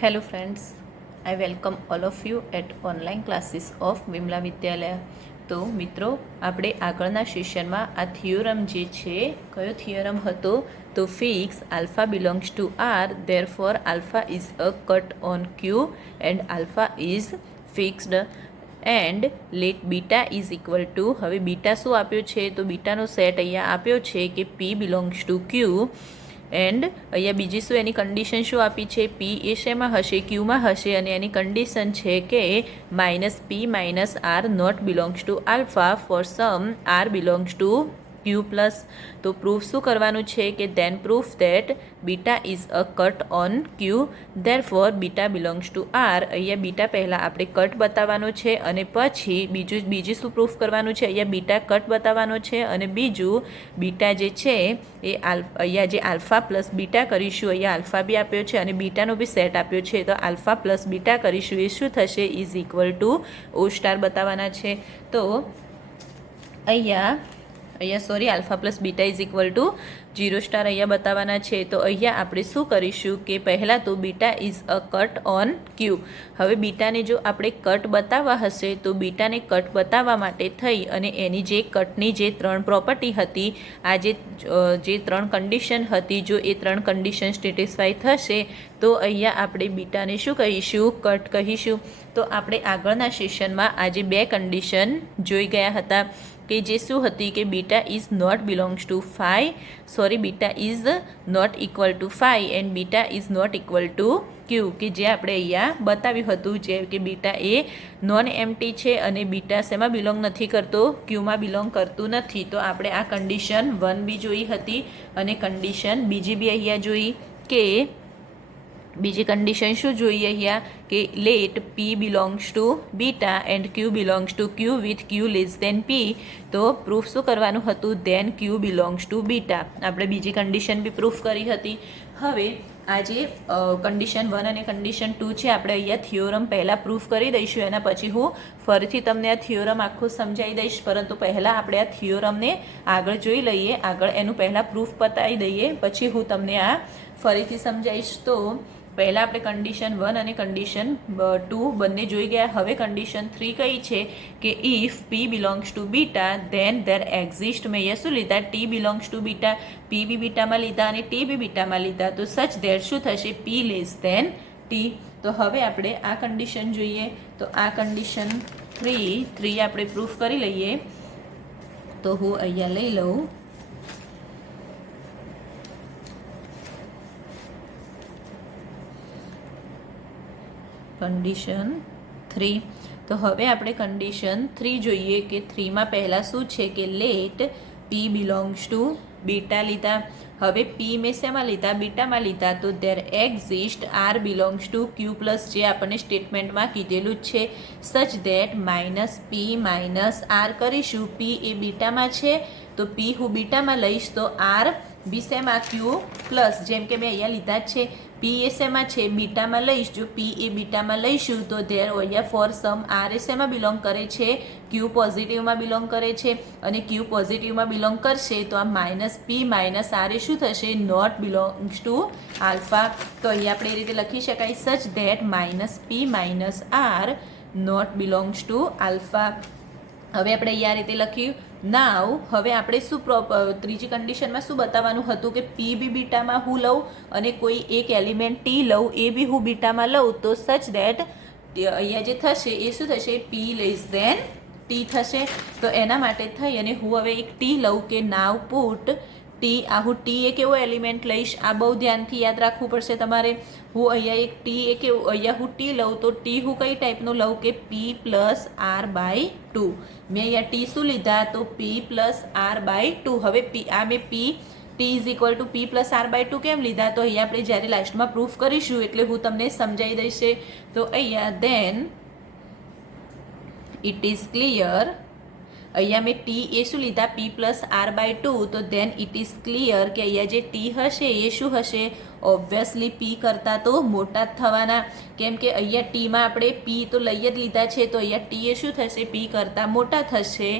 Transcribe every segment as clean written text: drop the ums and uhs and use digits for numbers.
Hello friends, I welcome all of you at online classes of Vimala વિદ્યાલય. તો મિત્રો, આપણે આગળના સેશનમાં આ થિયોરમ જે છે, કયો થિયોરમ હતો? તો fix alpha belongs to r, therefore alpha is a cut on q and alpha is fixed and let beta is equal to, હવે બીટા શું આપ્યો છે? તો બીટાનો સેટ અહીંયા આપ્યો છે કે પી બિલોંગ્સ ટુ ક્યુ એન્ડ અહીંયા બીજી શું એની કન્ડિશન શું આપી છે? પી એ શેમાં હશે? ક્યુમાં હશે, અને એની કન્ડિશન છે કે minus p minus r not belongs to alpha for some r belongs to q plus. તો પ્રૂફ શું કરવાનું છે કે then proof that beta is a cut on q, therefore beta belongs to r. અહીંયા beta પહેલાં આપણે cut બતાવવાનો છે અને પછી બીજી શું પ્રૂફ કરવાનું છે? અહીંયા બીટા કટ બતાવવાનો છે અને બીજું બીટા જે છે એ અહીંયા જે આલ્ફા પ્લસ બીટા કરીશું, અહીંયા આલ્ફા બી આપ્યો છે અને બીટાનો બી સેટ આપ્યો છે, તો આલ્ફા પ્લસ બીટા કરીશું એ શું થશે? Is equal to O star બતાવવાના છે. તો અહીંયા sorry alpha plus beta is equal to 0 star અહીંયા બતાવવાના છે. તો અહીંયા આપણે શું કરીશું કે પહેલાં તો beta is a cut on q. હવે બીટાને જો આપણે કટ બતાવવા હશે તો બીટાને કટ બતાવવા માટે થઈ અને એની જે કટની જે 3 પ્રોપર્ટી હતી, આ જે 3 કન્ડિશન હતી, જો એ 3 કન્ડિશન સેટિસ્ફાઈ થશે તો અહીંયા આપણે બીટાને શું કહીશું? કટ કહીશું. તો આપણે આગળના સેશનમાં આજે 2 કન્ડિશન જોઈ ગયા હતા કે જે શું હતી કે beta is not belongs to beta is not equal to 5 and beta is not equal to q, કે જે આપણે અહીંયા બતાવ્યું હતું, જે કે બીટા એ નોન એમ્પ્ટી છે અને બીટા શેમાં બિલોંગ નથી કરતો? ક્યુમાં બિલોંગ કરતું નથી. તો આપણે આ કન્ડિશન 1 બી જોઈ હતી અને કન્ડિશન બીજી બી અહીંયા જોઈ કે બીજી કન્ડિશન શું જોઈએ અહીંયા કે let p belongs to beta and q belongs to q with q less than p. તો પ્રૂફ શું કરવાનું હતું? Then q belongs to beta. આપણે બીજી કન્ડિશન બી પ્રૂફ કરી હતી. હવે આ જે કન્ડિશન 1 અને કન્ડિશન 2 છે, આપણે અહીંયા થિયોરમ પહેલાં પ્રૂફ કરી દઈશું, એના પછી હું ફરીથી તમને આ થિયોરમ આખું સમજાવી દઈશ. પરંતુ પહેલાં આપણે આ થિયોરમને આગળ જોઈ લઈએ, આગળ એનું પહેલાં પ્રૂફ બતાવી દઈએ, પછી હું તમને આ ફરીથી સમજાવીશ. તો પહેલાં આપણે કન્ડિશન 1 અને કન્ડિશન 2 બંને જોઈ ગયા. હવે કન્ડિશન 3 કઈ છે કે if p belongs to beta then there exist, મેં અહીંયા શું લીધા? ટી બિલોંગ્સ ટુ બીટા, પી બી બીટામાં લીધા અને ટી બી બીટામાં લીધા, તો સચ ધેર શું થશે? પી લેસ ધેન ટી. તો હવે આપણે આ કન્ડિશન જોઈએ. તો આ કન્ડિશન 3 આપણે પ્રૂફ કરી લઈએ. તો હું અહીંયા લઈ લઉં કન્ડિશન 3. તો હવે આપણે કન્ડિશન 3 જોઈએ કે 3માં પહેલાં શું છે કે let p belongs to beta લીધા. હવે પી મેં શેમાં લીધા? બીટામાં લીધા. તો there exist r belongs to q plus, જે આપણને સ્ટેટમેન્ટમાં કીધેલું જ છે, such that minus p minus r કરીશું. પી એ બીટામાં છે તો પી હું બીટામાં લઈશ, તો આર બી શેમાં? ક્યુ પ્લસ, જેમ કે મેં અહીંયા લીધા જ છે. પી એ શેમાં છે? બીટામાં લઈશ. જો પી એ બીટામાં લઈશું તો ધેર અહીંયા ફોર સમ આર એ શેમાં બિલોંગ કરે છે? ક્યુ પોઝિટિવમાં બિલોંગ કરે છે અને ક્યુ પોઝિટિવમાં બિલોંગ કરશે તો આ માઇનસ પી માઇનસ આર એ શું થશે? Not belongs to alpha. તો અહીંયા આપણે એ રીતે લખી શકાય, such that minus p minus r not belongs to alpha. હવે આપણે અહીંયા આ રીતે લખ્યું. નાવ હવે આપણે શું ત્રીજી કન્ડિશનમાં શું બતાવવાનું હતું કે પી બી બીટામાં હું લઉં અને કોઈ એક એલિમેન્ટ ટી લઉં, એ બી હું બીટામાં લઉં, તો સચ ધેટ અહીંયા જે થશે એ શું થશે? પી લેસ દેન ટી થશે. તો એના માટે થઈ અને હું હવે એક ટી લઉં કે નાવ પુટ ટી. આ હું ટી એક એવો એલિમેન્ટ લઈશ, આ બહુ ધ્યાનથી યાદ રાખવું પડશે તમારે. હું અહીંયા એક ટી એક એવું અહીંયા હું ટી લઉં તો ટી હું કઈ ટાઈપનું લઉં કે પી પ્લસ આર બાય 2. મેં અહીંયા ટી શું લીધા? તો પી પ્લસ આર બાય 2. હવે આ મેં p t is equal to p plus r by 2 કેમ લીધા? તો અહીંયા આપણે જ્યારે લાસ્ટમાં પ્રૂફ કરીશું એટલે હું તમને સમજાવી દઈશ. તો અહીંયા દેન ઇટ ઇઝ ક્લિયર, અહીંયા મેં ટી એ શું લીધા? પી પ્લસ આર બાય 2. તો દેન ઇટ ઇઝ ક્લિયર કે અહીંયા જે ટી હશે એ શું હશે? ઓબ્વિયસલી પી કરતાં તો મોટા જ થવાના, કેમ કે અહીંયા ટીમાં આપણે પી તો લઈ જ લીધા છે, તો અહીંયા ટી એ શું થશે? પી કરતાં મોટા થશે.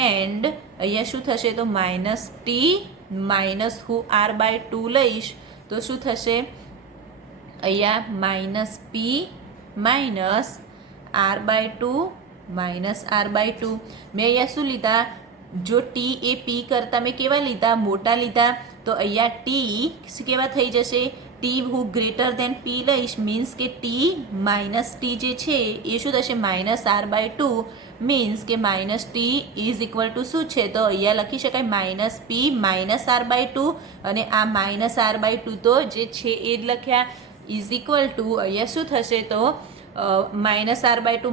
એન્ડ અહીંયા શું થશે? તો માઇનસ ટી માઇનસ હું આર બાય 2 લઈશ તો શું થશે? અહીંયા minus p minus r/2 minus r/2. મેં અહીંયા શું લીધા, જો ટી એ પી કરતાં મેં કેવા લીધા, મોટા લીધા, તો અહીંયા ટી કેવા થઈ જશે, ટી હું ગ્રેટર દેન પી લઈશ, મીન્સ કે ટી માઇનસ ટી જે છે એ શું થશે, માઇનસ r/2, મીન્સ કે minus T is equal to શું છે, તો અહીંયા લખી શકાય માઇનસ પી માઇનસ r/2, અને આ માઇનસ r/2 તો જે છે એ જ લખ્યા, ઇઝ ઇક્વલ ટુ અહીંયા શું થશે, તો માઇનસ r/2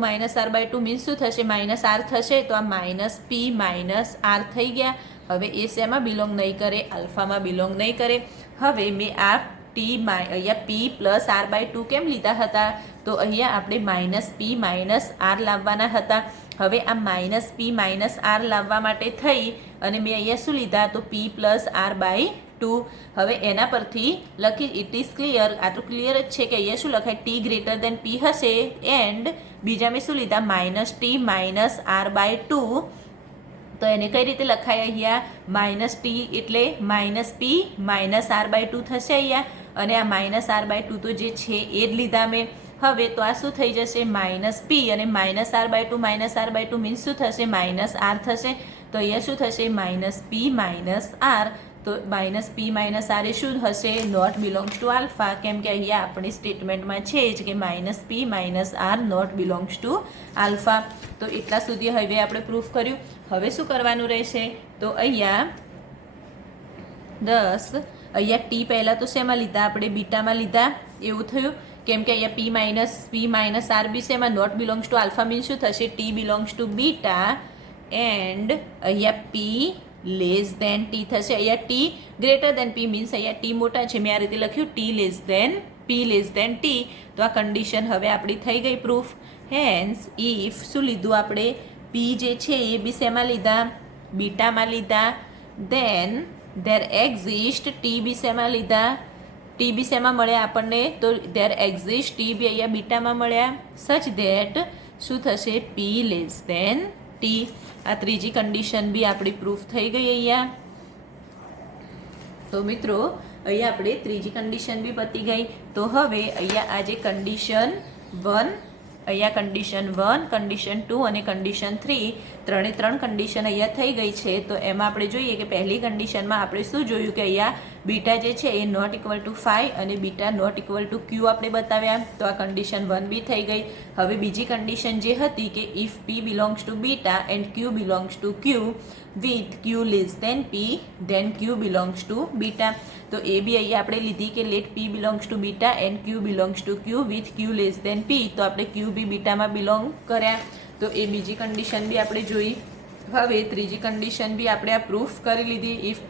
મીન્સ શું થશે, માઇનસ આર થશે, તો આ માઇનસ પી માઇનસ આર થઈ ગયા. હવે એ શેમાં બિલોંગ નહીં કરે, આલ્ફામાં બિલોંગ નહીં કરે. હવે મેં આ ટી અહીંયા પી પ્લસ r/2 કેમ લીધા હતા, તો અહીંયા આપણે માઇનસ પી માઇનસ આર લાવવાના હતા. હવે આ માઇનસ પી માઇનસ આર લાવવા માટે થઈ અને મેં અહીંયા શું લીધા, તો પી પ્લસ r/2. હવે એના પરથી લખી, ઇટ ઇઝ ક્લિયર, આ તો ક્લિયર જ છે કે અહીંયા શું લખાય, ટી ગ્રેટર દેન પી હશે, એન્ડ બીજા મેં શું લીધા, માઇનસ ટી માઇનસ r/2. તો એને કઈ રીતે લખાય, અહીંયા માઇનસ ટી એટલે માઇનસ પી માઇનસ r/2 થશે અહીંયા, અને આ માઇનસ r/2 તો જે છે એ જ લીધા મેં. હવે તો આ શું થઈ જશે, માઇનસ પી અને માઇનસ r/2 મીન્સ શું થશે, માઇનસ આર થશે. તો અહીંયા શું થશે, માઇનસ પી માઇનસ આર. તો માઇનસ પી માઇનસ આર એ શું હશે, નોટ બિલોંગ્સ ટુ આલ્ફા, કેમ કે અહીંયા આપણી સ્ટેટમેન્ટમાં છે જ કે minus p minus r not belongs to alpha. તો એટલા સુધી હવે આપણે પ્રૂફ કર્યું. હવે શું કરવાનું રહેશે, તો અહીંયા અહીંયા ટી પહેલાં તો શેમાં લીધા, આપણે બીટામાં લીધા એવું થયું, કેમ કે અહીંયા પી માઇનસ આર બી શેમાં, not belongs to alpha, means શું થશે, t belongs to beta, and અહીંયા પી લેસ દેન ટી થશે. અહીંયા t greater than p means અહીંયા ટી મોટા છે, મેં આ રીતે લખ્યું t less than p less than t. તો આ કન્ડિશન હવે આપણી થઈ ગઈ પ્રૂફ. હેન્સ ઇફ શું લીધું આપણે, પી જે છે એ બી શેમાં લીધા, બીટામાં લીધા, દેન ધેર એક્ઝિસ્ટ ટી બી શેમાં લીધા, ટી બી શેમાં મળ્યા આપણને, તો ધેર એક્ઝિસ્ટ ટી બી અહીંયા બીટામાં મળ્યા, સચ ધેટ શું થશે, પી લેસ દેન ટી. આ ત્રીજી કન્ડિશન બી આપણી પ્રૂફ થઈ ગઈ અહીંયા. તો મિત્રો અહીંયા આપણે ત્રીજી કન્ડિશન બી પતી ગઈ. તો હવે અહીંયા આ જે કન્ડિશન 1, અહીંયા કન્ડિશન 1, કન્ડિશન 2 અને કન્ડિશન 3, ત્રણે ત્રણ કન્ડિશન અહીંયા થઈ ગઈ છે. તો એમાં આપણે જોઈએ કે પહેલી કન્ડિશનમાં આપણે શું જોયું કે અહીંયા બીટા જે છે એ નોટ ઇક્વલ ટુ 5 અને બીટા નોટ ઇક્વલ ટુ ક્યુ આપણે બતાવ્યા. તો આ કન્ડિશન 1 બી થઈ ગઈ. હવે બીજી કન્ડિશન જે હતી કે if p belongs to beta and q belongs to q with q less than p then q belongs to beta. તો એ બી અહીંયા આપણે લીધી કે let p belongs to beta and q belongs to q with q less than p. તો આપણે ક્યુ બી બીટામાં belong કર્યા. તો એ બીજી કન્ડિશન બી આપણે જોઈ. હવે ત્રીજી કન્ડિશન બી આપણે આ પ્રૂફ કરી લીધી. If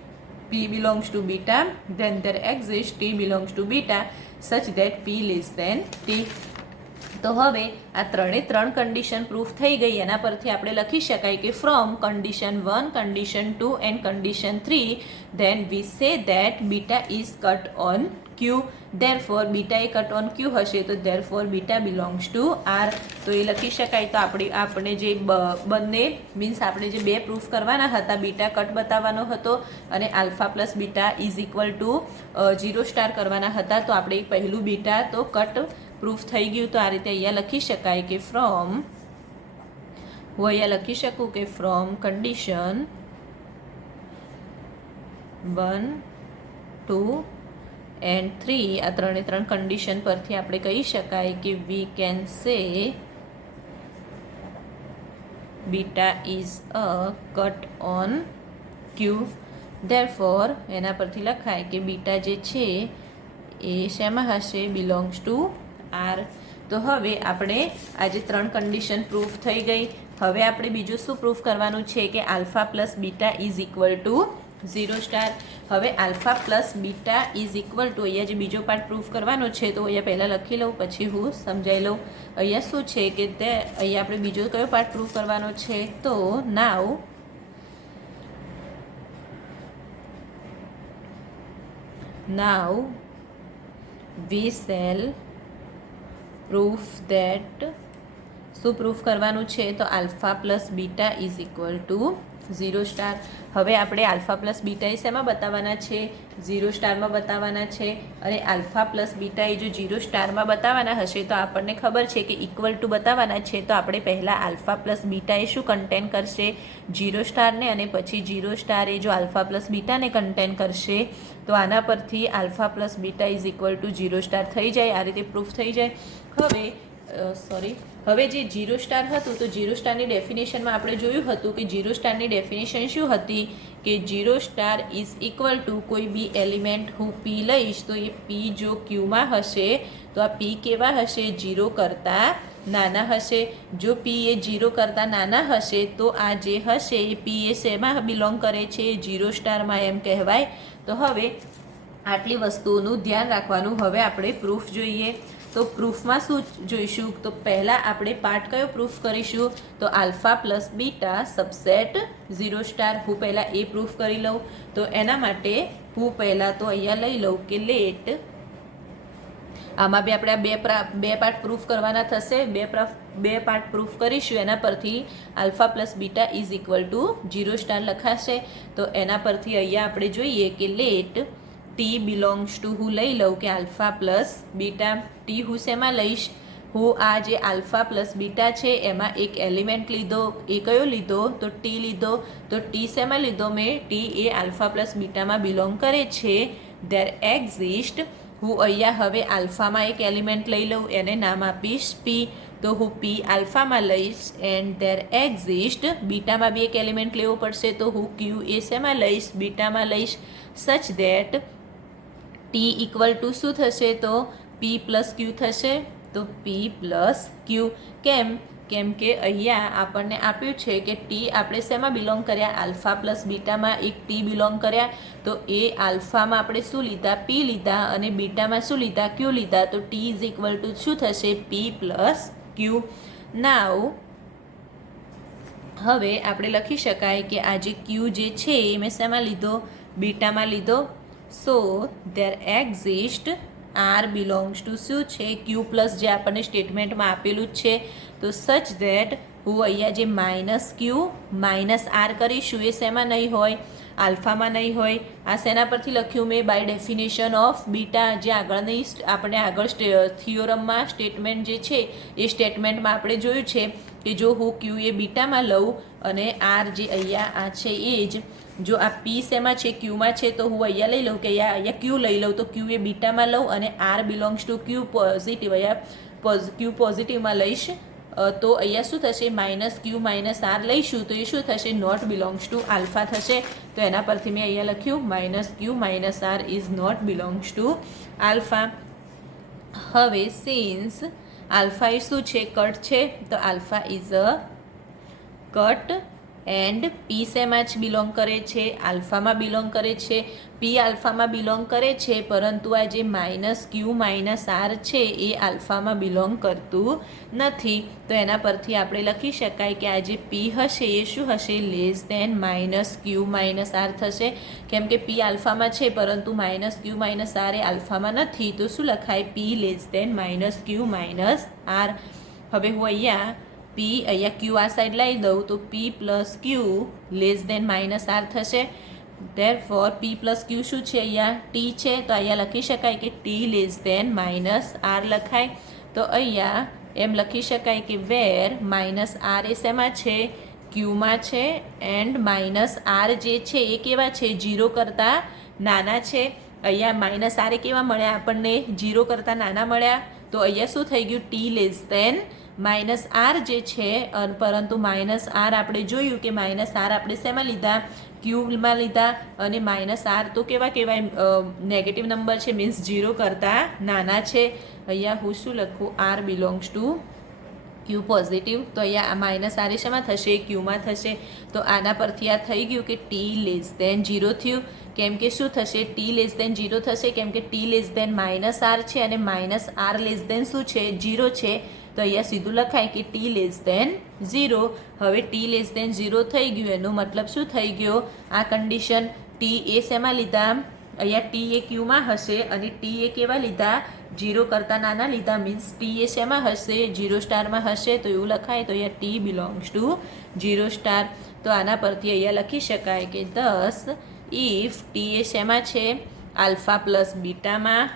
p belongs to beta then there exist t belongs to beta such that p less than t. તો હવે આ ત્રણ કન્ડિશન પ્રૂફ થઈ ગઈ. એના પરથી આપણે લખી શકાય કે from condition 1, condition 2 and condition 3 then we say that beta is cut on q. Therefore beta એ કટ ઓન ક્યુ હશે તો therefore beta belongs to r. તો એ લખી શકાય. તો આપણે જે બંને મીન્સ આપણે જે બે પ્રૂફ કરવાના હતા, બીટા કટ બતાવવાનો હતો અને alpha plus beta is equal to 0 કરવાના હતા. તો આપણે પહેલું બીટા તો કટ પ્રૂફ થઈ ગયું. તો આ રીતે અહીંયા લખી શકાય કે ફ્રોમ, હું અહીંયા લખી શકું કે ફ્રોમ કન્ડિશન 1, 2 એન્ડ 3, આ ત્રણે ત્રણ કન્ડિશન પરથી આપણે કહી શકાય કે we can say beta is a cut on q. Therefore એના પરથી લખાય કે બીટા જે છે એ શેમાં હશે, બિલોંગ્સ ટુ આર. તો હવે આપણે આજે ત્રણ કન્ડિશન પ્રૂફ થઈ ગઈ. હવે આપણે બીજું શું પ્રૂફ કરવાનું છે કે alpha plus beta is equal to 0. હવે alpha plus beta is equal two અહીંયા જે બીજો પાર્ટ પ્રૂફ કરવાનો છે તો અહીંયા પહેલાં લખી લઉં પછી હું સમજાવી લઉં. અહીંયા શું છે કે તે અહીંયા આપણે બીજો કયો પાર્ટ પ્રૂફ કરવાનો છે, તો નાવ વી શેલ પ્રૂફ ધેટ, શું પ્રૂફ કરવાનું છે તો alpha plus beta is equal two zero star. હવે આપણે આલ્ફા પ્લસ બીટા એ શેમાં બતાવવાના છે? ઝીરો સ્ટારમાં બતાવવાના છે. અને આલ્ફા પ્લસ બીટા એ જો ઝીરો સ્ટારમાં બતાવવાના હશે તો આપણને ખબર છે કે ઇક્વલ ટુ બતાવવાના છે, તો આપણે પહેલાં આલ્ફા પ્લસ બીટા એ શું કન્ટેન કરશે? ઝીરો સ્ટારને, અને પછી ઝીરો સ્ટાર એ જો આલ્ફા પ્લસ બીટાને કન્ટેન કરશે, તો આના પરથી alpha plus beta is equal two zero star થઈ જાય. આ રીતે પ્રૂફ થઈ જાય. હવે જે ઝીરો સ્ટાર હતું તો ઝીરો સ્ટારની ડેફિનેશનમાં આપણે જોયું હતું કે ઝીરો સ્ટારની ડેફિનેશન શું હતી કે zero star is equal two કોઈ બી એલિમેન્ટ હું પી લઈશ તો એ પી જો ક્યુમાં હશે તો આ પી કેવા હશે? ઝીરો કરતાં નાના હશે. જો પી એ ઝીરો કરતાં નાના હશે તો આ જે હશે એ પી એ શેમાં બિલોંગ કરે છે? ઝીરો સ્ટારમાં એમ કહેવાય. તો હવે આટલી વસ્તુઓનું ધ્યાન રાખવાનું. હવે આપણે પ્રૂફ જોઈએ. તો પ્રૂફમાં શું જોઈશું? તો પહેલાં આપણે પાર્ટ કયો પ્રૂફ કરીશું? તો alpha plus beta subset zero star. હું પહેલાં એ પ્રૂફ કરી લઉં. તો એના માટે હું પહેલાં તો અહીંયા લઈ લઉં કે લેટ, આમાં બી આપણે બે પાર્ટ પ્રૂફ કરવાના થશે. બે પાર્ટ પ્રૂફ કરીશું. એના પરથી alpha plus beta is equal two zero star લખાશે. તો એના પરથી અહીંયા આપણે જોઈએ કે લેટ ટી બિલોંગ્સ ટુ, હું લઈ લઉં કે આલ્ફા પ્લસ બીટા. ટી હું શેમાં લઈશ? હું આ જે આલ્ફા પ્લસ બીટા છે એમાં એક એલિમેન્ટ લીધો. એ કયો લીધો? તો ટી લીધો. તો ટી શેમાં લીધો મેં? ટી એ આલ્ફા પ્લસ બીટામાં બિલોંગ કરે છે. ધેર એક્ઝિસ્ટ, હું અહીંયા હવે આલ્ફામાં એક એલિમેન્ટ લઈ લઉં, એને નામ આપીશ પી. તો હું પી આલ્ફામાં લઈશ. એન્ડ ધેર એક્ઝિસ્ટ, બીટામાં બી એક એલિમેન્ટ લેવો પડશે, તો હું ક્યુ એ શેમાં લઈશ? બીટામાં લઈશ. સચ ધેટ ટી ઇક્વલ ટુ શું થશે? તો પી પ્લસ ક્યુ થશે. તો પી પ્લસ ક્યુ. કેમ કે અહીંયા આપણને આપ્યું છે કે ટી આપણે શેમાં બિલોંગ કર્યા? આલ્ફા પ્લસ બીટામાં એક ટી બિલોંગ કર્યા. તો એ આલ્ફામાં આપણે શું લીધા? પી લીધા. અને બીટામાં શું લીધા? ક્યુ લીધા. તો ટી ઇઝ ઇક્વલ ટુ શું થશે? પી પ્લસ ક્યુ. નાવ હવે આપણે લખી શકાય કે આ જે ક્યુ જે છે એ મેં શેમાં લીધો? બીટામાં લીધો. So there exist r belongs to શું છે? ક્યુ પ્લસ જે આપણને સ્ટેટમેન્ટમાં આપેલું જ છે. તો સચ ધેટ હું અહીંયા જે માઇનસ ક્યુ માઇનસ આર કરીશું એ શેમાં નહીં હોય? આલ્ફામાં નહીં હોય. આ શેના પરથી લખ્યું મેં? By definition of beta. જે આગળની આપણે આગળ થિયોરમમાં સ્ટેટમેન્ટ જે છે એ સ્ટેટમેન્ટમાં આપણે જોયું છે કે જો હું ક્યુ એ બીટામાં લઉં અને આર જે અહીંયા આ છે એ જ, જો આ પી શેમાં છે? ક્યુમાં છે. તો હું અહીંયા લઈ લઉં કે અહીંયા ક્યુ લઈ લઉં. તો ક્યુ એ બીટામાં લઉં અને r belongs to q positive, અહીંયા ક્યુ પોઝિટિવમાં લઈશ. તો અહીંયા શું થશે? માઇનસ ક્યુ માઇનસ આર લઈશું તો એ શું થશે? નોટ બિલોંગ્સ ટુ આલ્ફા થશે. તો એના પરથી મેં અહીંયા લખ્યું minus q minus r is not belongs to alpha. હવે સિન્સ આલ્ફા એ શું છે? કટ છે. તો alpha is a cut. And p શેમાં જ બિલોંગ કરે છે? આલ્ફામાં બિલોંગ કરે છે. પી આલ્ફામાં બિલોંગ કરે છે, પરંતુ આ જે માઇનસ ક્યુ માઇનસ આર છે એ આલ્ફામાં બિલોંગ કરતું નથી. તો એના પરથી આપણે લખી શકાય કે આ જે પી હશે એ શું હશે? Less than minus q minus r થશે. કેમ કે પી આલ્ફામાં છે પરંતુ માઇનસ ક્યુ માઇનસ આર એ આલ્ફામાં નથી. તો શું લખાય? પી less than minus q minus R. હવે હું અહીંયા ક્યુ આ સાઈડ લઈ દઉં તો પી plus q less than minus r થશે. ધેરફોર પી પ્લસ ક્યુ શું છે? અહીંયા ટી છે. તો અહીંયા લખી શકાય કે t less than minus r લખાય. તો અહીંયા એમ લખી શકાય કે વેર માઇનસ આર એ શેમાં છે? ક્યુમાં છે. એન્ડ માઇનસ આર જે છે એ કેવા છે? ઝીરો કરતાં નાના છે. અહીંયા માઇનસ આર એ કેવા મળ્યા આપણને? ઝીરો કરતાં નાના મળ્યા. તો અહીંયા શું થઈ ગયું? T less than minus r જે છે, પરંતુ માઇનસ આર આપણે જોયું કે માઇનસ આર આપણે શેમાં લીધા? ક્યુબમાં લીધા. અને માઇનસ આર તો કેવા કહેવાય? નેગેટિવ નંબર છે, મીન્સ ઝીરો કરતાં નાના છે. અહીંયા હું શું લખું? R belongs to q positive. તો અહીંયા આ માઇનસ આર એ શેમાં થશે? ક્યુમાં થશે. તો આના પરથી આ થઈ ગયું કે ટી લેસ દેન ઝીરો થયું. કેમ કે શું થશે? ટી લેસ દેન ઝીરો થશે. કેમ કે t less than minus r છે અને માઇનસ આર લેસ દેન શું છે? ઝીરો છે. તો અહીંયા સીધું લખાય કે ટી લેસ દેન ઝીરો. હવે ટી લેસ દેન ઝીરો થઈ ગયું એનો મતલબ શું થઈ ગયો? આ કન્ડિશન ટી એ શેમાં લીધા? અહીંયા ટી એ ક્યુમાં હશે અને ટી એ કેવા લીધા? 0 કરતાં નાના લીધા મીન્સ ટી એ શેમાં હશે, 0 સ્ટારમાં હશે. તો એવું લખાય તો અહીંયા ટી બિલોંગ્સ ટુ 0 સ્ટાર. તો આના પરથી અહીંયા લખી શકાય કે ધસ ઇફ ટી એ શેમાં છે, આલ્ફા પ્લસ બીટામાં,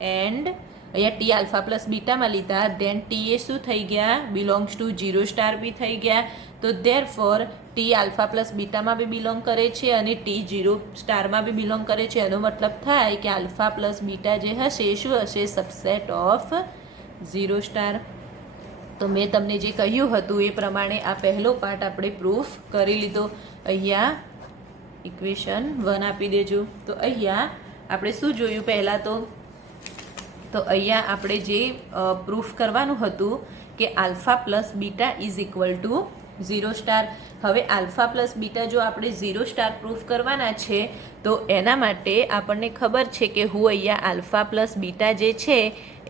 એન્ડ અહીંયા ટી આલ્ફા પ્લસ બીટામાં લીધા, ધેન ટી એ શું થઈ ગયા, બિલોંગ્સ ટુ 0 સ્ટાર બી થઈ ગયા. તો ધેરફોર ટી આલ્ફા પ્લસ બીટામાં બી બિલોંગ કરે છે અને ટી 0 સ્ટારમાં બી બિલોંગ કરે છે. એનો મતલબ થાય કે આલ્ફા પ્લસ બીટા જે હશે એ શું હશે, સબસેટ ઓફ 0 સ્ટાર. તો મેં તમને જે કહ્યું હતું એ પ્રમાણે આ પહેલો પાર્ટ આપણે પ્રૂફ કરી લીધો. અહીંયા ઇક્વેશન 1 આપી દેજો. તો અહીંયા આપણે શું જોયું પહેલાં તો અહીંયા આપણે જે પ્રૂફ કરવાનું હતું કે alpha plus beta is equal to 0 star. હવે આલ્ફા પ્લસ બીટા જો આપણે 0 સ્ટાર પ્રૂફ કરવાના છે તો એના માટે આપણને ખબર છે કે હું અહીંયા આલ્ફા પ્લસ બીટા જે છે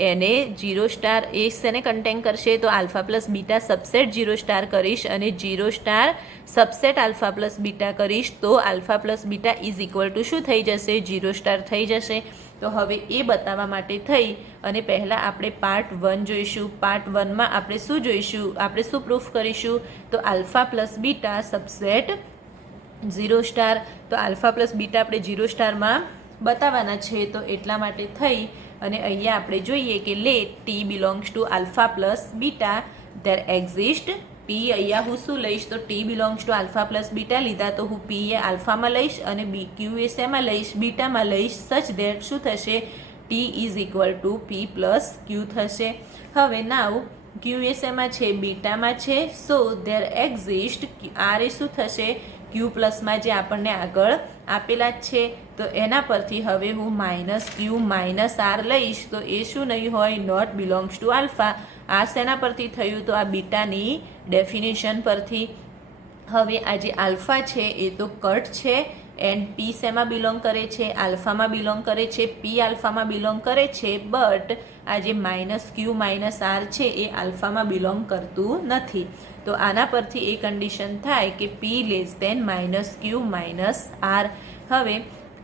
એને 0 સ્ટાર એ શેને કન્ટેન કરશે, તો alpha plus beta subset 0 star કરીશ અને 0 star subset alpha plus beta કરીશ તો alpha plus beta is equal to શું થઈ જશે, 0 સ્ટાર થઈ જશે. તો હવે એ બતાવવા માટે થઈ અને પહેલાં આપણે પાર્ટ 1 જોઈશું. પાર્ટ 1માં આપણે શું જોઈશું, આપણે શું પ્રૂફ કરીશું, તો alpha plus beta subset 0 star. તો આલ્ફા પ્લસ બીટા આપણે 0 સ્ટારમાં બતાવવાના છે. તો એટલા માટે થઈ અને અહીંયા આપણે જોઈએ કે let t belongs to alpha plus beta there exist p. અહીંયા હું શું લઈશ, તો t belongs to alpha plus beta લીધા તો હું પી એ આલ્ફામાં લઈશ અને બી ક્યુ એ શેમાં લઈશ, બીટામાં લઈશ. સચ ધેટ શું થશે, t is equal to p plus q થશે. હવે નાવ ક્યુ એ શેમાં છે, બીટામાં છે. સો ધેર એક્ઝિસ્ટ આર એ શું થશે, ક્યુ પ્લસમાં જે આપણને આગળ આપેલા જ છે. તો એના પરથી હવે હું માઇનસ ક્યુ માઇનસ આર લઈશ તો એ શું નહીં હોય, નોટ બિલોંગ્સ ટુ આલ્ફા. આ શેના પરથી થયું, તો આ બીટાની ડેફિનેશન પરથી. હવે આ જે આલ્ફા છે એ તો કટ છે એન્ડ પી શેમાં બિલોંગ કરે છે, આલ્ફામાં બિલોંગ કરે છે, પી આલ્ફામાં બિલોંગ કરે છે. બટ આ જે માઇનસ ક્યુ માઇનસ આર છે એ આલ્ફામાં બિલોંગ કરતું નથી. તો આના પરથી એ કન્ડિશન થાય કે પી less than minus q minus R. હવે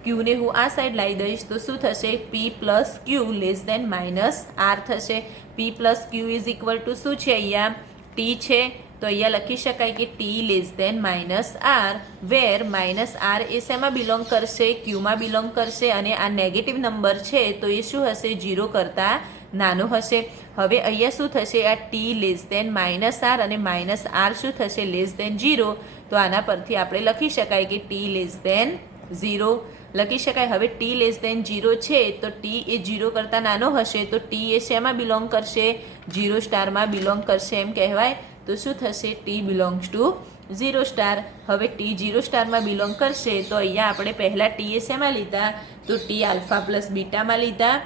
ક્યુને હું આ સાઈડ લાવી દઈશ તો શું થશે, p plus q less than minus r થશે. P plus q is equal to શું છે, અહીંયા ટી છે તો અહીંયા લખી શકાય કે t less than minus r, where minus r એ શેમાં બિલોંગ કરશે, ક્યુમાં બિલોંગ કરશે અને આ નેગેટિવ નંબર છે તો એ શું હશે, 0 કરતાં નાનો હશે. હવે અહીંયા શું થશે, આ t less than minus r અને માઇનસ આર શું થશે, લેસ દેન 0. તો આના પરથી આપણે લખી શકાય કે ટી લેસ દેન 0 લખી શકાય. હવે ટી લેસ દેન 0 છે તો ટી એ 0 કરતાં નાનો હશે તો ટી એ શેમાં બિલોંગ કરશે, 0 સ્ટારમાં બિલોંગ કરશે એમ કહેવાય. તો શું થશે, ટી બિલોંગ્સ ટુ 0 સ્ટાર. હવે ટી 0 સ્ટારમાં બિલોંગ કરશે તો અહીંયા આપણે પહેલાં ટી એ શેમાં લીધા, તો ટી આલ્ફા પ્લસ બીટામાં લીધા.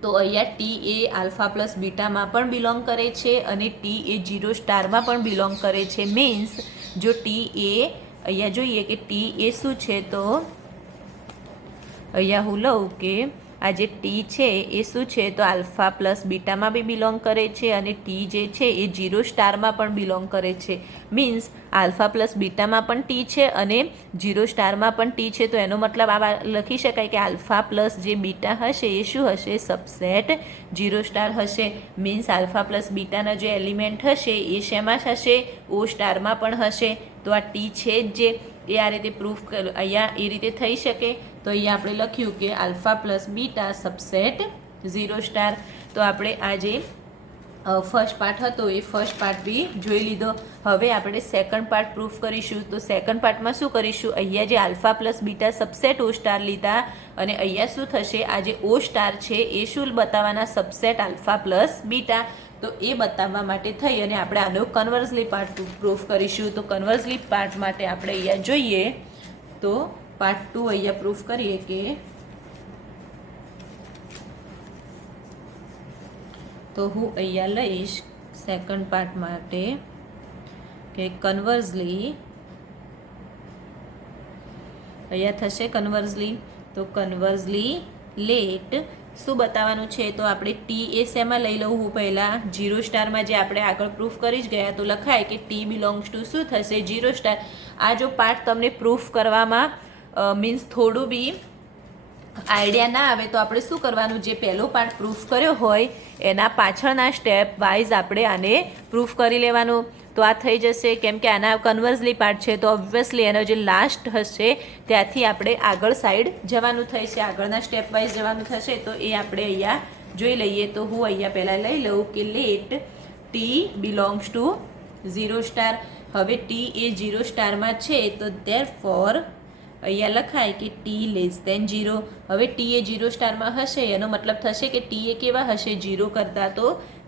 તો અહીંયા ટી એ આલ્ફા પ્લસ બીટામાં પણ બિલોંગ કરે છે અને ટી એ 0 સ્ટારમાં પણ બિલોંગ કરે છે. મીન્સ જો ટી એ અહીંયા જોઈએ કે ટી એ શું છે, તો અહીંયા હું લઉં કે આ જે ટી છે એ શું છે, તો આલ્ફા પ્લસ બીટામાં બી બિલોંગ કરે છે અને ટી જે છે એ 0 સ્ટારમાં પણ બિલોંગ કરે છે. મીન્સ આલ્ફા પ્લસ બીટામાં પણ ટી છે અને 0 સ્ટારમાં પણ ટી છે. તો એનો મતલબ આ લખી શકાય કે આલ્ફા પ્લસ જે બીટા હશે એ શું હશે, સબસેટ 0 સ્ટાર હશે. મીન્સ આલ્ફા પ્લસ બીટાના જે એલિમેન્ટ હશે એ શેમાં હશે, ઓ સ્ટારમાં પણ હશે. તો આ ટી છે જ જે એ આ રીતે પ્રૂફ અહીંયા એ રીતે થઈ શકે. તો અહીંયા આપણે લખ્યું કે alpha plus beta subset 0 star. તો આપણે આ જે ફર્સ્ટ પાર્ટ હતો એ ફર્સ્ટ પાર્ટ બી જોઈ લીધો. હવે આપણે સેકન્ડ પાર્ટ પ્રૂફ કરીશું. તો સેકન્ડ પાર્ટમાં શું કરીશું, અહીંયા જે આલ્ફા પ્લસ બીટા સબસેટ ઓ સ્ટાર લીધા અને અહીંયા શું થશે, આ જે ઓ સ્ટાર છે એ શું બતાવવાના, સબસેટ આલ્ફા પ્લસ બીટા. તો એ બતાવવા માટે થઈ અને આપણે આનો કન્વર્સલી પાર્ટ પ્રૂફ કરીશું. તો કન્વર્સલી પાર્ટ માટે આપણે અહીંયા જોઈએ તો પાર્ટ 2 અહીંયા પ્રૂફ કરીએ કે તો હું અહીંયા લઈશ સેકન્ડ પાર્ટ માટે કે કન્વર્સલી અહીંયા થશે કન્વર્સલી. તો કન્વર્સલી લેટ શું બતાવવાનું છે, તો આપણે ટી એ શેમાં લઈ લઉં, હું પહેલાં 0 સ્ટારમાં જે આપણે આગળ પ્રૂફ કરી જ ગયા તો લખાય કે ટી બિલોંગ્સ ટુ શું થશે, 0 સ્ટાર. આ જો પાર્ટ તમને પ્રૂફ કરવામાં મીન્સ થોડું બી આઈડિયા ના આવે તો આપણે શું કરવાનું, જે પહેલો પાર્ટ પ્રૂફ કર્યો હોય એના પાછળના સ્ટેપ વાઇઝ આપણે આને પ્રૂફ કરી લેવાનું. તો આ થઈ જશે, કેમ કે આના કન્વર્સલી પાર્ટ છે તો ઓબ્વિયસલી એનો જે લાસ્ટ હશે ત્યાંથી આપણે આગળ સાઈડ જવાનું થશે, આગળના સ્ટેપ વાઇઝ જવાનું થશે. તો એ આપણે અહીંયા જોઈ લઈએ. તો હું અહીંયા પહેલાં લઈ લઉં કે લેટ ટી બિલોંગ્સ ટુ 0 હવે ટી એ 0 છે તો ધેરફોર અહીંયા લખાય કે ટી <0. હવે ટી એ 0 હશે એનો મતલબ થશે કે ટી એ કેવા હશે, 0 કરતાં તો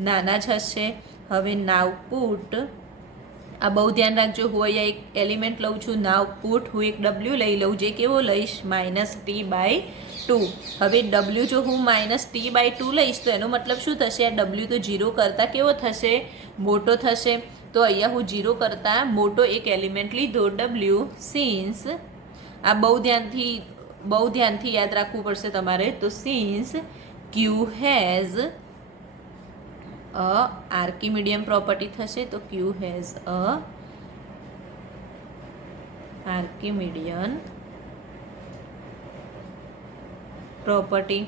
નાના જ હશે. હવે નાવ પુટ, આ બહુ ધ્યાન રાખજો, હું અહીંયા એક એલિમેન્ટ લઉં છું નાવ પુટ, હું એક ડબલ્યુ લઈ લઉં, જે કેવો લઈશ -t/2. હવે ડબલ્યુ જો હું -t/2 લઈશ તો એનો મતલબ શું થશે, આ ડબલ્યુ તો 0 કરતાં કેવો થશે, મોટો થશે. તો અહીંયા હું 0 કરતાં મોટો એક એલિમેન્ટ લીધો ડબલ્યુ, સિન્સ આ બહુ ધ્યાનથી યાદ રાખવું પડશે તમારે. તો since q has Archimedean property થશે. તો q has Archimedean property.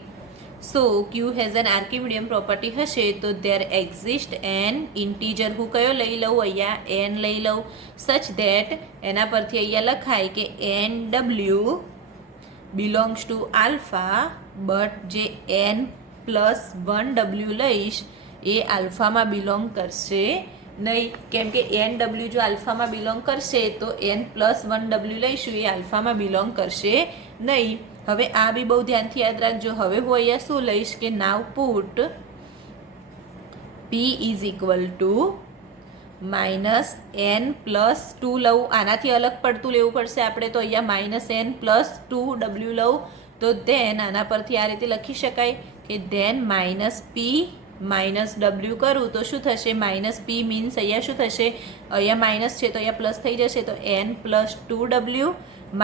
So q has an Archimedean property હશે તો ધેર એક્ઝિસ્ટ એન ઇન્ટીજર, હું કયો લઈ લઉં, અહીંયા એન લઈ લઉં, સચ ધેટ એના પરથી અહીંયા લખાય કે એન ડબલ્યુ બિલોંગ્સ ટુ આલ્ફા, બટ જે n+1 લઈશ એ આલ્ફામાં બિલોંગ કરશે નહીં, કેમ કે એન ડબલ્યુ જો આલ્ફામાં બિલોંગ કરશે તો n+1 લઈશું એ આલ્ફામાં બિલોંગ કરશે નહીં. હવે આ બી બહુ ધ્યાનથી યાદ રાખજો. હવે હું અહીંયા શું લઈશ કે નાવ પુટ p = -n+2 લઉં, આનાથી અલગ પડતું લેવું પડશે આપણે. તો અહીંયા -n+2 લઉં તો ધેન આના પરથી આ રીતે લખી શકાય કે ધેન -p-w કરું તો શું થશે, -p મીન્સ અહીંયા શું થશે, અહીંયા માઇનસ છે તો અહીંયા પ્લસ થઈ જશે. તો n+2w -w,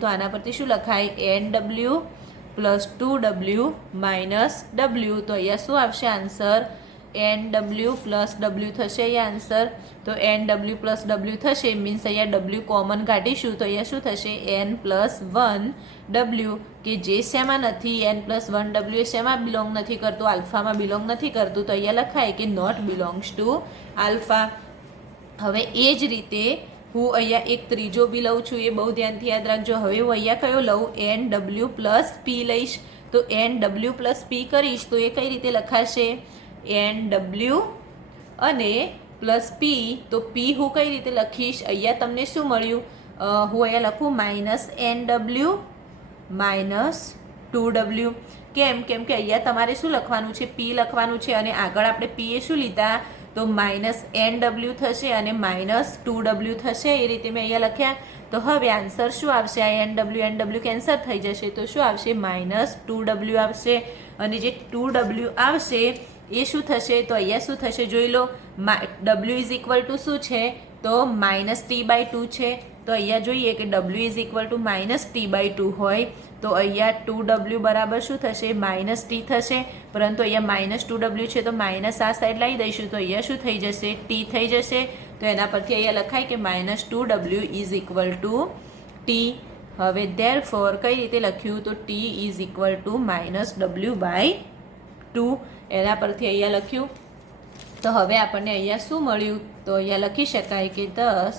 તો આના પરથી શું લખાય, nw +2w -w. તો અહીંયા શું આવશે આન્સર, nw +w થશે અહીંયા આન્સર. તો nw +w થશે મીન્સ અહીંયા w કોમન કાઢીશું તો અહીંયા શું થશે, n+1w, કે જે શેમાં નથી, n+1w એ શેમાં બિલોંગ નથી કરતું, આલ્ફામાં બિલોંગ નથી કરતું. તો અહીંયા લખાય કે નોટ બિલોંગ્સ ટુ આલ્ફા. હવે એ જ રીતે હું અહીંયા એક ત્રીજો બી લઉં છું, એ બહુ ધ્યાનથી યાદ રાખજો. હવે હું અહીંયા કયો લઉં, nw + p લઈશ. તો nw + p કરીશ તો એ કઈ રીતે લખાશે, nw અને +p. તો p હું કઈ રીતે લખીશ, અહીંયા તમને શું મળ્યું, હું અહીંયા લખું -nw -2w. કેમ કે અહીંયા તમારે શું લખવાનું છે, p લખવાનું છે, અને આગળ આપણે p એ શું લીધા, તો -nw થશે અને -2w થશે, એ રીતે મેં અહીંયા લખ્યા. તો હવે આન્સર શું આવશે, આ nw કેન્સલ થઈ જશે તો શું આવશે, -2w આવશે. અને જે 2w આવશે એ શું થશે, તો અહીંયા શું થશે જોઈ લો, w = શું છે, તો -t/2 છે. તો અહીંયા જોઈએ કે w = -t/2 હોય તો અહીંયા 2w બરાબર શું થશે, -t થશે. પરંતુ અહીંયા -2w છે તો માઇનસ આ સાઈડ લાવી દઈશું તો અહીંયા શું થઈ જશે, t થઈ જશે. તો એના પરથી અહીંયા લખાય કે -2w = t. હવે ધેરફોર કઈ રીતે લખ્યું, તો t -w/2. એના પરથી અહીંયા લખ્યું. તો હવે આપણને અહીંયા શું મળ્યું, તો અહીંયા લખી શકાય કે thus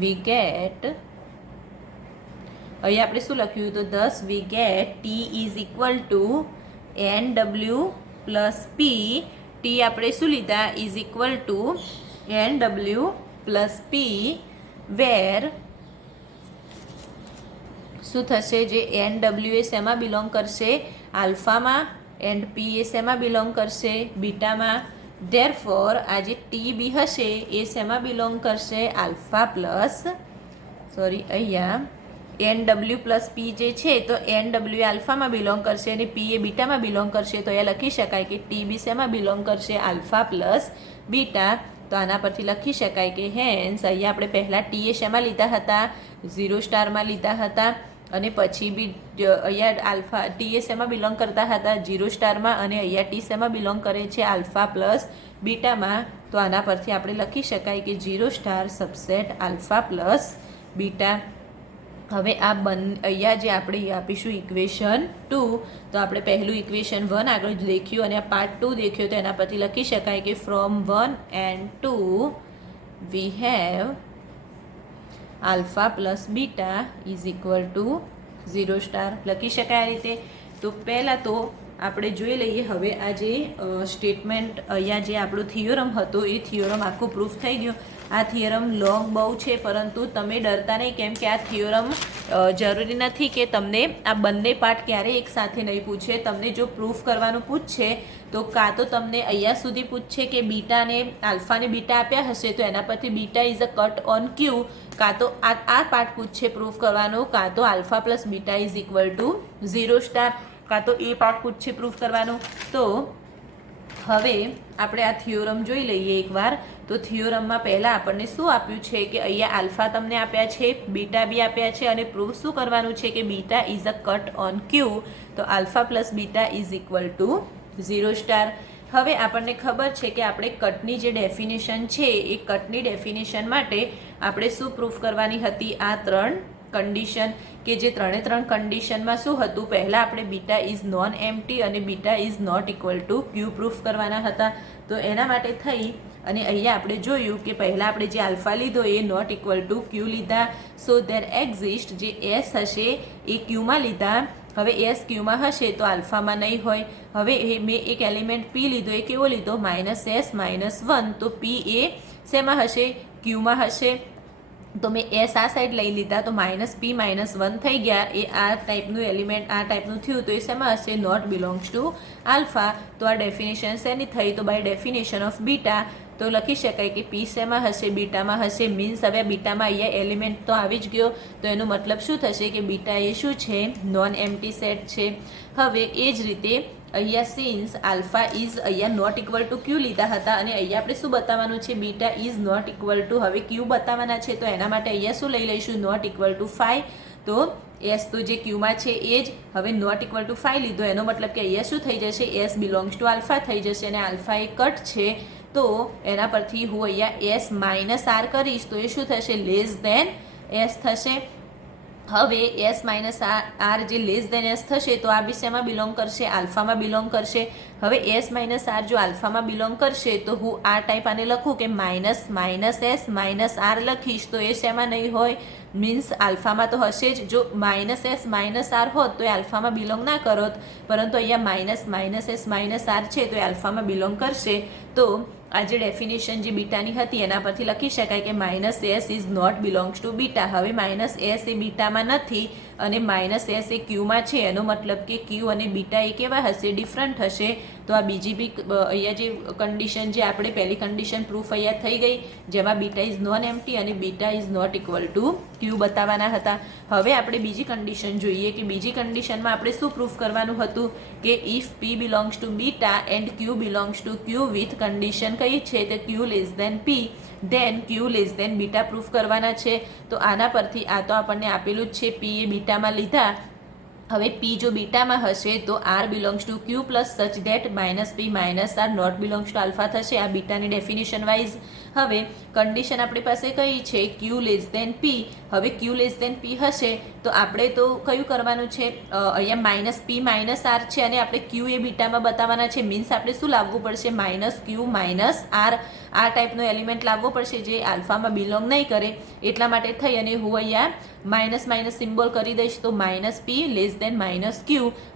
we get, અહીંયા આપણે શું લખ્યું, તો thus we get t = nw + p. t આપણે શું લીધા, =nw + p, where શું થશે, જે nw એ શેમાં બિલોંગ કરશે, આલ્ફામાં, એન્ડ p એ શેમાં બિલોંગ કરશે, બીટામાં. ધેરફોર આ જે ટી બી હશે એ શેમાં બિલોંગ કરશે, આલ્ફા પ્લસ, અહીંયા nw + p જે છે તો nw એ આલ્ફામાં બિલોંગ કરશે અને p એ બીટામાં બિલોંગ કરશે. તો અહીંયા લખી શકાય કે ટી બી શેમાં બિલોંગ કરશે, આલ્ફા પ્લસ બીટા. તો આના પરથી લખી શકાય કે હેન્સ અહીંયા આપણે પહેલાં ટી એ શેમાં લીધા હતા, 0 લીધા હતા, અને પછી બી અહીંયા આલ્ફા ટી એ શેમાં બિલોંગ કરતા હતા, 0 અને અહીંયા ટી શેમાં બિલોંગ કરે છે, આલ્ફા પ્લસ બીટામાં. તો આના પરથી આપણે લખી શકાય કે 0 સબસેટ આલ્ફા પ્લસ બીટા. હવે આ અહીંયા જે આપણે આપીશું ઇક્વેશન 2, તો આપણે પહેલું ઇક્વેશન 1 આગળ દેખ્યું અને આ પાર્ટ 2 દેખ્યો, તો એના પરથી લખી શકાય કે from 1 and 2 we have alpha plus beta is equal to 0 લખી શકાય આ રીતે. તો પહેલાં તો આપણે જોઈ લઈએ હવે આ જે સ્ટેટમેન્ટ અહીંયા જે આપણો થિયોરમ હતો એ થિયોરમ આખું પ્રૂફ થઈ ગયો. આ થિયોરમ લોંગ બહુ છે, પરંતુ તમે ડરતા નહીં, કેમ કે આ થિયોરમ જરૂરી નથી કે તમને આ બંને પાર્ટ ક્યારેય એકસાથે નહીં પૂછે. તમને જો પ્રૂફ કરવાનું પૂછશે તો કાં તો તમને અહીંયા સુધી પૂછશે કે બીટા અને આલ્ફાને બીટા આપ્યા હશે તો એના પરથી beta is a cut on q, કાં તો આ પાર્ટ પૂછશે પ્રૂફ કરવાનું, કાં તો alpha plus beta is equal to 0, કાં તો એ પાર્ટ પૂછશે પ્રૂફ કરવાનું. તો હવે આપણે આ થિયોરમ જોઈ લઈએ એકવાર. તો થિયોરમમાં પહેલાં આપણને શું આપ્યું છે કે અહીંયા આલ્ફા તમને આપ્યા છે, બીટા બી આપ્યા છે, અને પ્રૂફ શું કરવાનું છે કે beta is a cut on q. તો alpha plus beta is equal to 0. હવે આપણને ખબર છે કે આપણે કટની જે ડેફિનેશન છે એ કટની ડેફિનેશન માટે આપણે શું પ્રૂફ કરવાની હતી, આ 3 કન્ડિશન, કે જે 3 કન્ડિશનમાં શું હતું, પહેલાં આપણે બીટા ઇઝ નોન એમ્પ્ટી અને beta is not equal to q proof કરવાના હતા. તો એના માટે થઈ અને અહીંયા આપણે જોયું કે પહેલાં આપણે જે આલ્ફા લીધો એ નોટ ઇક્વલ ટુ ક્યુ લીધા. સો ધેર એક્ઝિસ્ટ જે એસ હશે એ ક્યુમાં લીધા. હવે એસ ક્યુમાં હશે તો આલ્ફામાં નહીં હોય. હવે મેં એક એલિમેન્ટ પી લીધો, એ કેવો લીધો, -s-1. તો પી એ શેમાં હશે, ક્યુમાં હશે. તો મેં એસ આ સાઈડ લઈ લીધા, તો -p-1 થઈ ગયા. એ આ ટાઈપનું એલિમેન્ટ આ ટાઈપનું થયું, તો એ શેમાં હશે, નોટ બિલોંગ્સ ટુ આલ્ફા. તો આ ડેફિનેશન શેની થઈ, તો બાય ડેફિનેશન ઓફ બીટા. તો લખી શકાય કે પી શેમાં હશે, બીટામાં હશે. મીન્સ હવે બીટામાં અહીંયા એલિમેન્ટ તો આવી જ ગયો, તો એનો મતલબ શું થશે કે બીટા એ શું છે, નોન એમ્પ્ટી સેટ છે. હવે એ જ રીતે અહીંયા સિન્સ આલ્ફા ઇઝ અહીંયા નોટ ઇક્વલ ટુ ક્યુ લીધા હતા અને અહીંયા આપણે શું બતાવવાનું છે, beta is not equal to હવે ક્યુ બતાવવાના છે. તો એના માટે અહીંયા શું લઈ લઈશું, નોટ ઇક્વલ ટુ 5. તો એસ તો જે ક્યુમાં છે એ જ, હવે નોટ ઇક્વલ ટુ 5 લીધો, એનો મતલબ કે અહીંયા શું થઈ જશે, એસ બિલોંગ્સ ટુ આલ્ફા થઈ જશે અને આલ્ફા એ કટ છે. તો એના પરથી હું અહીંયા એસ માઇનસ આર કરીશ તો એ શું થશે, લેસ દેન એસ થશે. હવે એસ માઇનસ આર જે લેસ દેન એસ થશે તો આ બી શેમાં બિલોંગ કરશે, આલ્ફામાં બિલોંગ કરશે. હવે એસ માઇનસ આર જો આલ્ફામાં બિલોંગ કરશે તો હું આ ટાઈપ આને લખું કે -s માઇનસ આર લખીશ તો એ શેમાં નહીં હોય, મીન્સ આલ્ફામાં તો હશે જ. જો -s માઇનસ આર હોત તો એ આલ્ફામાં બિલોંગ ના કરત, પરંતુ અહીંયા -s આર છે તો એ આલ્ફામાં બિલોંગ કરશે. તો આ જે ડેફિનેશન જે બીટાની હતી એના પરથી લખી શકાય કે -s is not belongs to beta. હવે -s એ બીટામાં નથી અને -s એ ક્યુમાં છે, એનો મતલબ કે ક્યુ અને બીટા એ કેવા હશે, ડિફરન્ટ હશે. તો આ બીજી બી અહીંયા જે કન્ડિશન જે આપણે પહેલી કન્ડિશન પ્રૂફ અહીંયા થઈ ગઈ, જેમાં બીટા ઇઝ નોન એમ્પ્ટી અને beta is not equal to q બતાવવાના હતા. હવે આપણે બીજી કન્ડિશન જોઈએ કે બીજી કન્ડિશનમાં આપણે શું પ્રૂફ કરવાનું હતું કે if p belongs to beta and q belongs to q with condition કઈ છે તે ક્યુ લેસ દેન પી, દેન ક્યુ લેસ દેન બીટા પ્રૂફ કરવાના છે. તો આના પરથી આ તો આપણને આપેલું જ છે, પી એ બીટામાં લીધા. હવે પી જો બીટામાં હશે તો r belongs to q plus such that -p -r not belongs to alpha થશે, આ બીટાની ડેફિનેશન વાઇઝ. હવે કન્ડિશન આપણી પાસે કઈ છે, ક્યુ લેસ દેન પી. હવે ક્યુ લેસ દેન પી હશે તો આપણે તો કયું કરવાનું છે, અહીંયા -p -r છે અને આપણે ક્યુ એ બીટામાં બતાવવાના છે. મીન્સ આપણે શું લાવવું પડશે, -q -r આ ટાઈપનો એલિમેન્ટ લાવવો પડશે જે આલ્ફામાં બિલોંગ નહીં કરે. એટલા માટે થઈ અને હું અહીંયા - સિમ્બોલ કરી દઈશ તો -p લેસ દેન -q.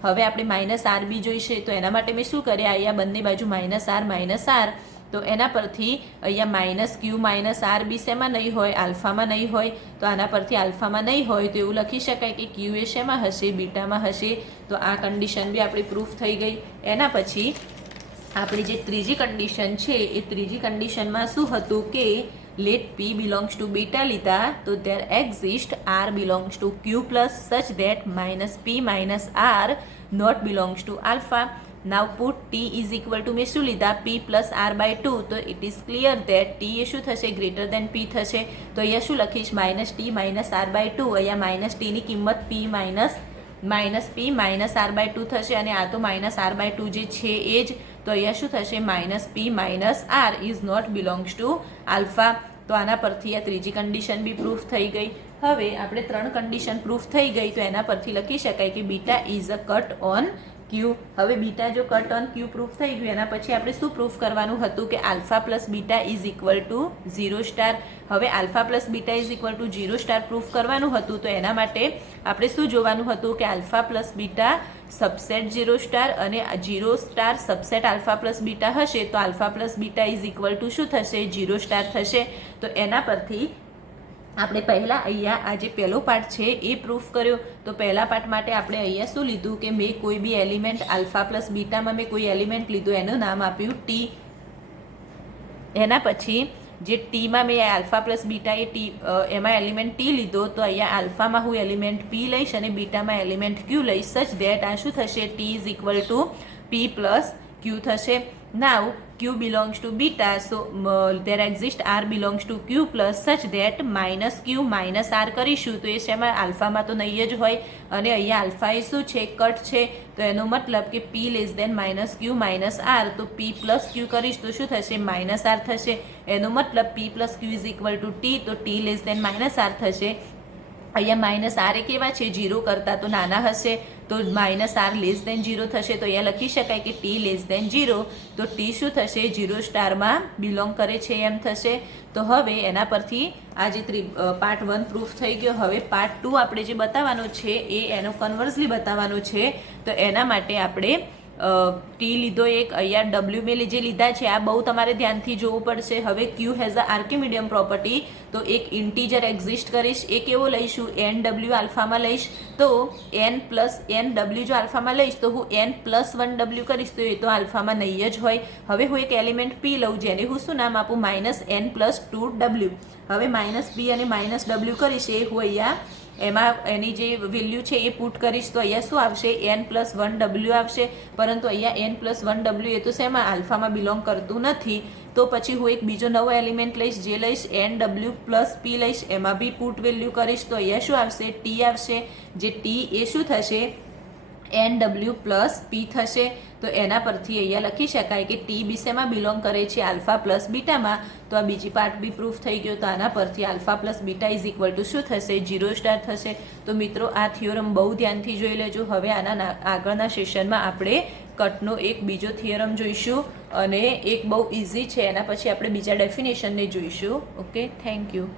હવે આપણે -r બી જોઈશે તો એના માટે મેં શું કર્યા, અહીંયા બંને બાજુ -r તો એના પરથી અહીંયા -q -r બી શેમાં નહીં હોય, આલ્ફામાં નહીં હોય. તો આના પરથી આલ્ફામાં નહીં હોય તો એવું લખી શકાય કે ક્યુ એ શેમાં હશે, બીટામાં હશે. તો આ કન્ડિશન બી આપણી પ્રૂફ થઈ ગઈ. એના પછી આપણી જે ત્રીજી કન્ડિશન છે એ ત્રીજી કન્ડિશનમાં શું હતું કે let p belongs to beta લીધા તો there exist r belongs to q plus such that -p -r not belongs to alpha. Now put t is equal to મેં શું લીધા, p પ્લસ r/2. તો it is clear that t એ શું થશે, greater than p થશે. તો અહીંયા શું લખીશ, -t -r/2. અહીંયા -t ની કિંમત p -r/2 થશે અને આ તો -r/2 જે છે એ જ. તો અહીંયા શું થશે, -p -r is not belongs to alpha. તો આના પરથી આ ત્રીજી કન્ડિશન બી પ્રૂફ થઈ ગઈ. હવે આપણે 3 કન્ડિશન પ્રૂફ થઈ ગઈ તો એના પરથી લખી શકાય કે beta is a cut on q. હવે બીટા જો કટ ઓન ક્યુ પ્રૂફ થઈ ગયું એના પછી આપણે શું પ્રૂફ કરવાનું હતું કે alpha plus beta is equal to 0 હવે alpha plus beta is equal to 0 proof કરવાનું હતું તો એના માટે આપણે શું જોવાનું હતું કે આલ્ફા પ્લસ બીટા સબસેટ 0 અને 0 સબસેટ આલ્ફા પ્લસ બીટા હશે તો alpha plus beta is equal to શું થશે 0 થશે. તો એના પરથી આપણે પહેલાં અહીંયા આ જે પહેલો પાર્ટ છે એ પ્રૂફ કર્યો. તો પહેલા પાર્ટ માટે આપણે અહીંયા શું લીધું કે મેં કોઈ બી એલિમેન્ટ આલ્ફા પ્લસ બીટામાં મેં કોઈ એલિમેન્ટ લીધું એનું નામ આપ્યું ટી. એના પછી જે ટીમાં મેં આલ્ફા પ્લસ બીટા એ ટી એમાં એલિમેન્ટ ટી લીધો તો અહીંયા આલ્ફામાં હું એલિમેન્ટ પી લઈશ અને બીટામાં એલિમેન્ટ ક્યુ લઈશ. સચ ધેટ આ શું થશે t is equal to p plus q થશે. Now Q belongs to beta, so there exists R belongs to Q plus such that minus Q minus R કરીશું તો એ શેમાં આલ્ફામાં તો નહીં જ હોય અને અહીંયા આલ્ફા એ શું છે કટ છે તો એનો મતલબ કે P less than minus Q minus R તો P પ્લસ Q કરીશ તો શું થશે માઇનસ R થશે. એનો મતલબ P plus Q is equal to T તો T less than minus R થશે. અહીંયા માઇનસ આર એ કેવા છે 0 કરતાં તો નાના હશે તો માઇનસ આર લેસ દેન 0 થશે તો અહીંયા લખી શકાય કે ટી લેસ દેન 0 તો ટી શું થશે 0 બિલોંગ કરે છે એમ થશે. તો હવે એના પરથી આ જે પાર્ટ 1 પ્રૂફ થઈ ગયો. હવે પાર્ટ 2 આપણે જે બતાવવાનો છે એ એનો કન્વર્સલી બતાવવાનો છે તો એના માટે આપણે ટી લીધો એક અહીંયા ડબલ્યુ મેં જે લીધા છે આ બહુ તમારે ધ્યાનથી જોવું પડશે. હવે ક્યુ હેઝ અ આર્કિમીડિયમ પ્રોપર્ટી તો એક ઇન્ટીજર એક્ઝિસ્ટ કરીશ એ કેવો લઈશું એન ડબલ્યુ આલ્ફામાં લઈશ તો એન પ્લસ એન ડબલ્યુ જો આલ્ફામાં લઈશ તો હું એન પ્લસ 1 ડબલ્યુ કરીશ તો એ તો આલ્ફામાં નહીં જ હોય. હવે હું એક એલિમેન્ટ પી લઉં જેને હું શું નામ આપું માઇનસ એન પ્લસ 2 ડબલ્યુ. હવે માઇનસ પી અને માઇનસ ડબલ્યુ કરીશ એ હું અહીંયા એમાં એની જે વેલ્યુ છે એ પુટ કરીશ તો અહીંયા શું આવશે એન પ્લસ 1 ડબલ્યુ આવશે. પરંતુ અહીંયા એન પ્લસ 1 ડબલ્યુ એ તો શેમાં આલ્ફામાં બિલોંગ કરતું નથી તો પછી હું એક બીજો નવો એલિમેન્ટ લઈશ જે લઈશ એન ડબલ્યુ પ્લસ પી લઈશ એમાં બી પુટ વેલ્યુ કરીશ તો અહીંયા શું આવશે ટી આવશે. જે ટી એ શું થશે એન ડબલ્યુ પ્લસ પી થશે. તો એના પરથી અહીંયા લખી શકાય કે ટી બી શેમાં બિલોંગ કરે છે આલ્ફા પ્લસ બીટામાં. તો આ બીજી પાર્ટ બી પ્રૂફ થઈ ગયો તો આના પરથી alpha plus beta is equal to શું થશે 0 થશે. તો મિત્રો આ થિયોરમ બહુ ધ્યાનથી જોઈ લેજો. હવે આના આગળના સેશનમાં આપણે કટનો એક બીજો થિયરમ જોઈશું અને એક બહુ ઇઝી છે એના પછી આપણે બીજા ડેફિનેશનને જોઈશું. Okay, thank you.